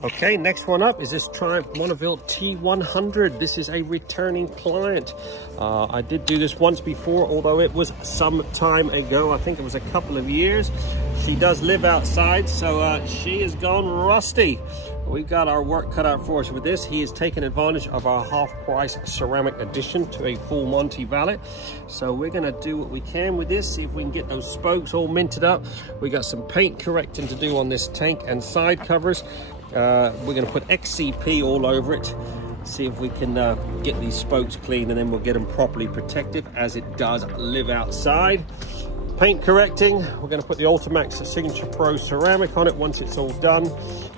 Okay, next one up is this Triumph Bonneville T100. This is a returning client. I did do this once before, although it was some time ago. I think it was a couple of years. She does live outside, so she has gone rusty. We've got our work cut out for us with this. He has taken advantage of our half-price ceramic addition to a full Monty valet. So we're gonna do what we can with this, see if we can get those spokes all minted up. We got some paint correcting to do on this tank and side covers. We're going to put XCP all over it, see if we can get these spokes clean, and then we'll get them properly protected as it does live outside. Paint correcting, we're going to put the Ultimaxx Signature Pro ceramic on it once it's all done,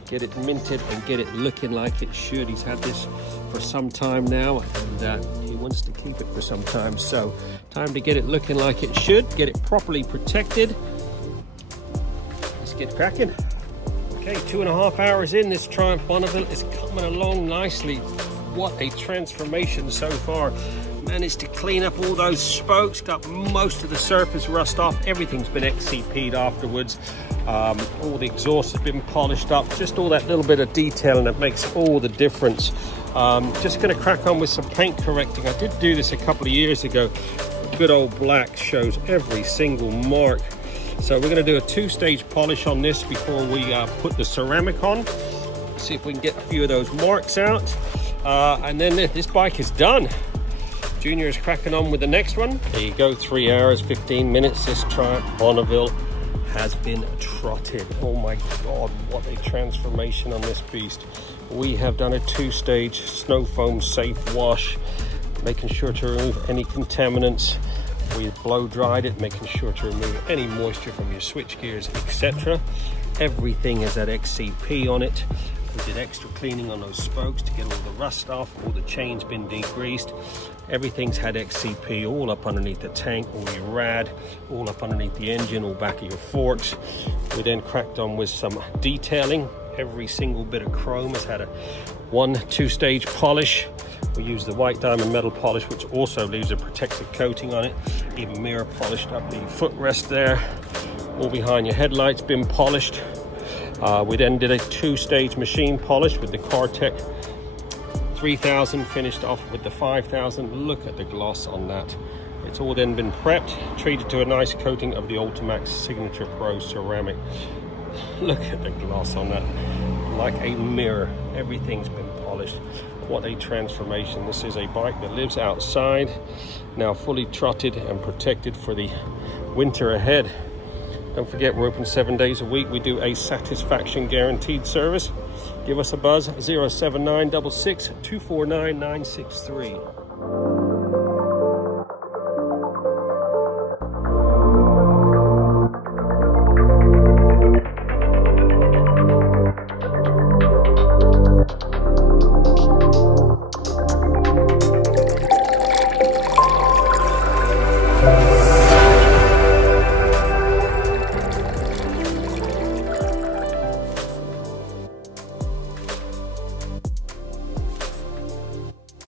get it minted and get it looking like it should. He's had this for some time now, and he wants to keep it for some time, so time to get it looking like it should, get it properly protected. Let's get cracking. Okay, 2.5 hours in, this Triumph Bonneville is coming along nicely. What a transformation so far. Managed to clean up all those spokes, got most of the surface rust off. Everything's been XCP'd afterwards. All the exhaust has been polished up. Just all that little bit of detail, and it makes all the difference. Just gonna crack on with some paint correcting. I did do this a couple of years ago. Good old black shows every single mark. So we're going to do a two-stage polish on this before we put the ceramic on. See if we can get a few of those marks out. And then this bike is done. Junior is cracking on with the next one. There you go, 3 hours, 15 minutes. This Triumph Bonneville has been trotted. Oh my God, what a transformation on this beast. We have done a two-stage Snowfoam safe wash, making sure to remove any contaminants. We've blow dried it, making sure to remove any moisture from your switch gears, etc. Everything is at XCP on it. We did extra cleaning on those spokes to get all the rust off, all the chains been degreased. Everything's had XCP all up underneath the tank, all your rad, all up underneath the engine, all back of your forks. We then cracked on with some detailing. Every single bit of chrome has had a two-stage polish. We use the white diamond metal polish, which also leaves a protective coating on it. Even mirror polished up the footrest there. All behind your headlights been polished. We then did a two-stage machine polish with the Cartec 3000, finished off with the 5000. Look at the gloss on that. It's all then been prepped, treated to a nice coating of the Ultimaxx Signature Pro ceramic. Look at the gloss on that, like a mirror. Everything's been polished. What a transformation. This is a bike that lives outside, now fully trotted and protected for the winter ahead. Don't forget, we're open 7 days a week. We do a satisfaction guaranteed service. Give us a buzz, 07966 249 963.